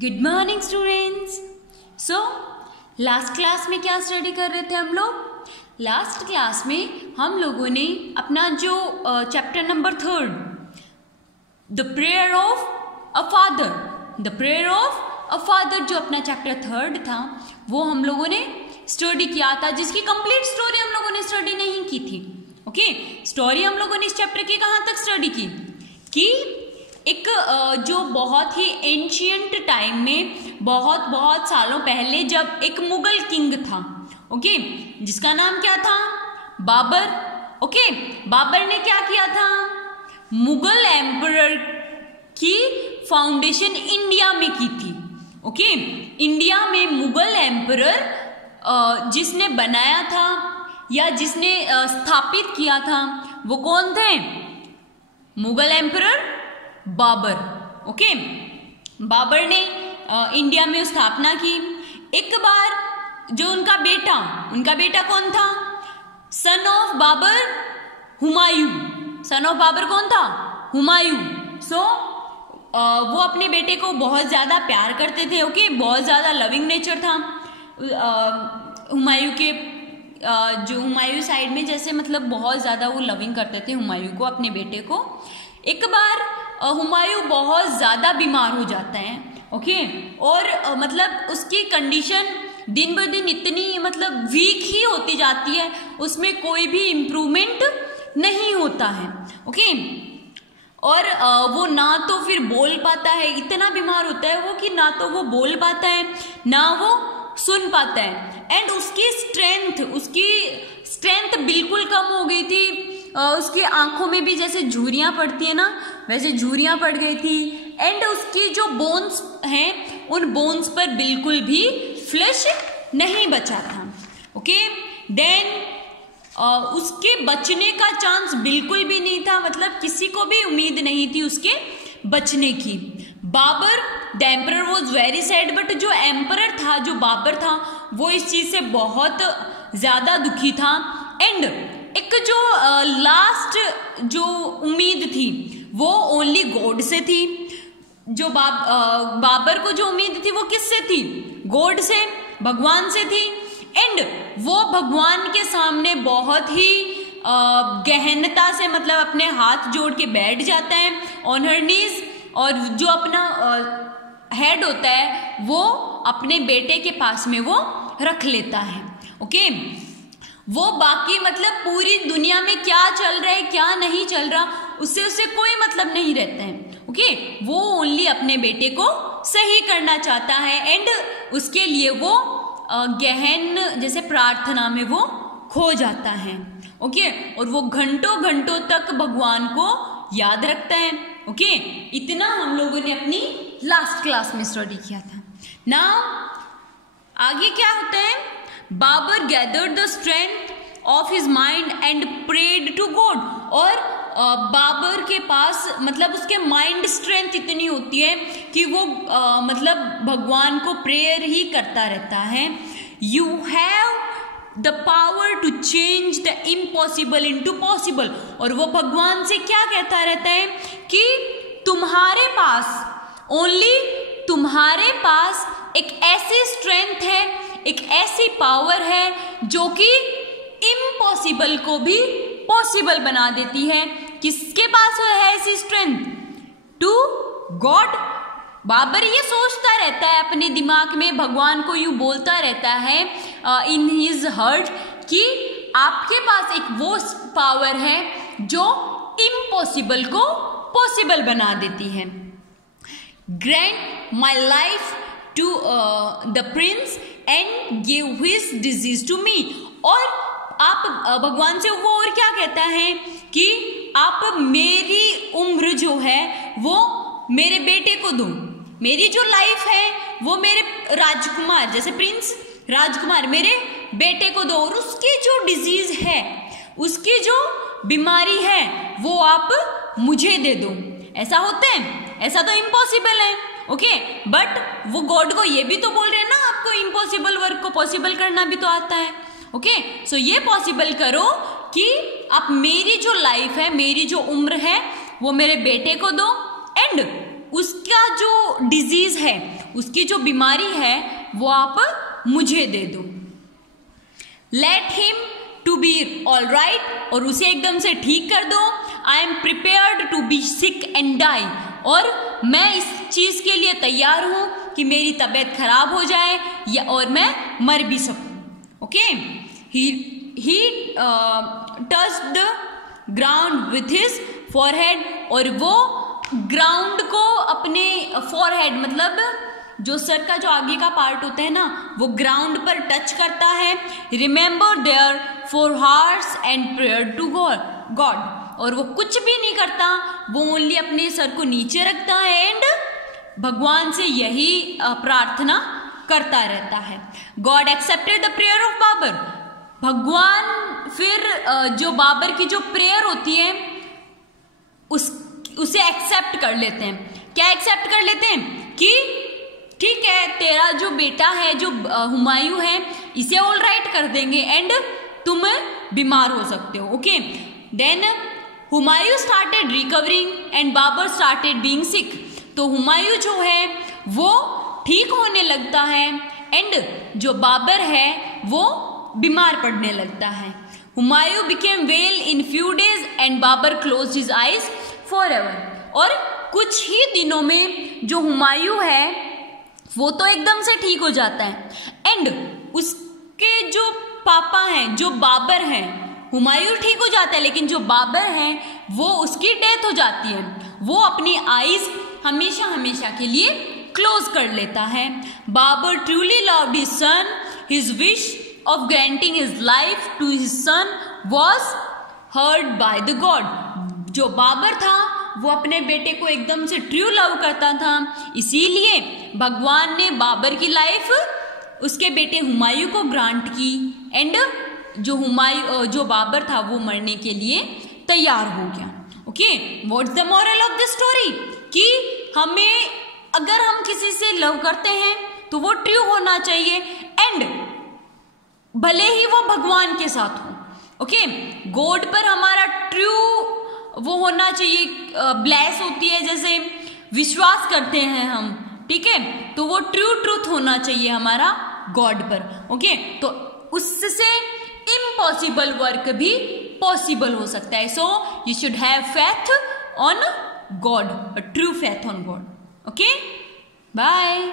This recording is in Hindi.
Good morning students. So last class में क्या स्टडी कर रहे थे हम लोग? लास्ट क्लास में हम लोगों ने अपना जो chapter number 3 the prayer of a father जो अपना चैप्टर 3 था वो हम लोगों ने स्टडी किया था, जिसकी कंप्लीट स्टोरी हम लोगों ने स्टडी नहीं की थी। ओके, स्टोरी हम लोगों ने इस चैप्टर की कहाँ तक स्टडी की कि एक जो बहुत ही एंशियंट टाइम में बहुत सालों पहले जब एक मुगल किंग था, ओके, जिसका नाम क्या था? बाबर। ओके, बाबर ने क्या किया था? मुगल एम्परर की फाउंडेशन इंडिया में की थी। ओके, इंडिया में मुगल एम्परर जिसने बनाया था या जिसने स्थापित किया था वो कौन थे? मुगल एम्परर बाबर। ओके, बाबर ने इंडिया में स्थापना की। एक बार जो उनका बेटा कौन था? Son of Babur, Humayun. Son of Babur कौन था? हुमायूं। सो वो अपने बेटे को बहुत ज़्यादा प्यार करते थे। ओके, बहुत ज़्यादा लविंग नेचर था हुमायूं के। जो हुमायूं साइड में जैसे मतलब बहुत ज़्यादा वो लविंग करते थे हुमायूं को, अपने बेटे को। एक बार हुमायूं बहुत ज़्यादा बीमार हो जाता है। ओके, और मतलब उसकी कंडीशन दिन ब दिन इतनी मतलब वीक ही होती जाती है, उसमें कोई भी इम्प्रूवमेंट नहीं होता है। ओके, और वो ना तो फिर बोल पाता है, इतना बीमार होता है वो कि ना तो वो बोल पाता है ना वो सुन पाता है। एंड उसकी स्ट्रेंथ बिल्कुल कम हो गई थी। उसकी आंखों में भी जैसे झुर्रियाँ पड़ती है ना, वैसे झुर्रियाँ पड़ गई थी। एंड उसकी जो बोन्स हैं उन बोन्स पर बिल्कुल भी फ्लैश नहीं बचा था। ओके, देन उसके बचने का चांस बिल्कुल भी नहीं था, मतलब किसी को भी उम्मीद नहीं थी उसके बचने की। Babur the emperor was very sad, but जो एम्परर था, जो बाबर था, वो इस चीज से बहुत ज्यादा दुखी था। एंड एक जो लास्ट जो उम्मीद थी वो ओनली गॉड से थी। जो बाबर को जो उम्मीद थी वो किससे थी? गॉड से, भगवान से थी। एंड वो भगवान के सामने बहुत ही गहनता से मतलब अपने हाथ जोड़ के बैठ जाता है ऑन हर नीज, और जो अपना हेड होता है वो अपने बेटे के पास में वो रख लेता है। ओके, वो बाकी मतलब पूरी दुनिया में क्या चल रहा है क्या नहीं चल रहा उससे कोई मतलब नहीं रहता है। ओके, वो ओनली अपने बेटे को सही करना चाहता है। एंड उसके लिए वो गहन जैसे प्रार्थना में वो खो जाता है। ओके, और वो घंटों तक भगवान को याद रखता है। ओके, इतना हम लोगों ने अपनी लास्ट क्लास में स्टडी किया था। नाउ आगे क्या होता है? Babur gathered the strength of his mind and prayed to God. और बाबर के पास मतलब उसके माइंड स्ट्रेंथ इतनी होती है कि वो मतलब भगवान को प्रेयर ही करता रहता है। You have the power to change the impossible into possible. और वो भगवान से क्या कहता रहता है कि तुम्हारे पास एक ऐसी स्ट्रेंथ है, एक ऐसी पावर है जो कि इम्पॉसिबल को भी पॉसिबल बना देती है। किसके पास है ऐसी स्ट्रेंथ? To God. बाबर ये सोचता रहता है अपने दिमाग में, भगवान को यूं बोलता रहता है इन हिज हार्ट कि आपके पास एक वो पावर है जो इम्पॉसिबल को पॉसिबल बना देती है। Grant my life to the prince and give his disease to me. और आप भगवान से वो और क्या कहता है कि आप मेरी उम्र जो है वो मेरे बेटे को दो, मेरी जो लाइफ है वो मेरे राजकुमार जैसे प्रिंस राजकुमार मेरे बेटे को दो, और उसकी जो डिजीज है, उसकी जो बीमारी है वो आप मुझे दे दो। ऐसा होता है? ऐसा तो इम्पॉसिबल है। ओके, बट वो गॉड को ये भी तो बोल रहे हैं ना, आपको इम्पॉसिबल वर्क को पॉसिबल करना भी तो आता है। ओके, सो ये पॉसिबल करो कि आप मेरी जो लाइफ है, मेरी जो उम्र है वो मेरे बेटे को दो, एंड उसका जो डिजीज है उसकी जो बीमारी है वो आप मुझे दे दो। Let him to be all right, और उसे एकदम से ठीक कर दो। I am prepared to be sick and die, और मैं इस चीज के लिए तैयार हूं कि मेरी तबीयत खराब हो जाए या और मैं मर भी सकूं। Okay, he touched the ground with his forehead, और वो ग्राउंड को अपने फॉरहेड मतलब जो सर का जो आगे का पार्ट होता है ना, वो ग्राउंड पर टच करता है। Remember there for hearts and prayer to God, और वो कुछ भी नहीं करता, वो ओनली अपने सर को नीचे रखता है एंड भगवान से यही प्रार्थना करता रहता है। God accepted the prayer of Babur, भगवान फिर जो बाबर की जो प्रेयर होती है उसे एक्सेप्ट कर लेते हैं। क्या एक्सेप्ट कर लेते हैं कि ठीक है, तेरा जो बेटा है जो हुमायूं है इसे ऑल राइट कर देंगे एंड तुम बीमार हो सकते हो। Okay, then Humayun started recovering and Babur started being sick, तो हुमायूं जो है वो ठीक होने लगता है एंड जो बाबर है वो बीमार पड़ने लगता है। Humayun became well in few days and Babur closed his eyes forever, और कुछ ही दिनों में जो हुमायूं है वो तो एकदम से ठीक हो जाता है एंड उसके जो पापा हैं जो बाबर हैं, हुमायूं ठीक हो जाता है लेकिन जो बाबर हैं वो उसकी डेथ हो जाती है। वो अपनी आईज हमेशा हमेशा के लिए क्लोज कर लेता है। Babur truly loved his son, his wish of granting his life to his son was heard by the God, जो बाबर था वो अपने बेटे को एकदम से ट्रू लव करता था, इसीलिए भगवान ने बाबर की लाइफ उसके बेटे हुमायूं को ग्रांट की एंड जो बाबर था वो मरने के लिए तैयार हो गया। Okay, what's the moral of the story, कि हमें अगर हम किसी से लव करते हैं तो वो ट्रू होना चाहिए एंड भले ही वो भगवान के साथ हो। ओके, गॉड पर हमारा ट्रू वो होना चाहिए, ब्लेस होती है जैसे विश्वास करते हैं हम, ठीक है, तो वो ट्रूथ होना चाहिए हमारा गॉड पर। ओके, तो उससे इम्पॉसिबल वर्क भी पॉसिबल हो सकता है। So you should have faith on God, true faith on God. Okay, bye.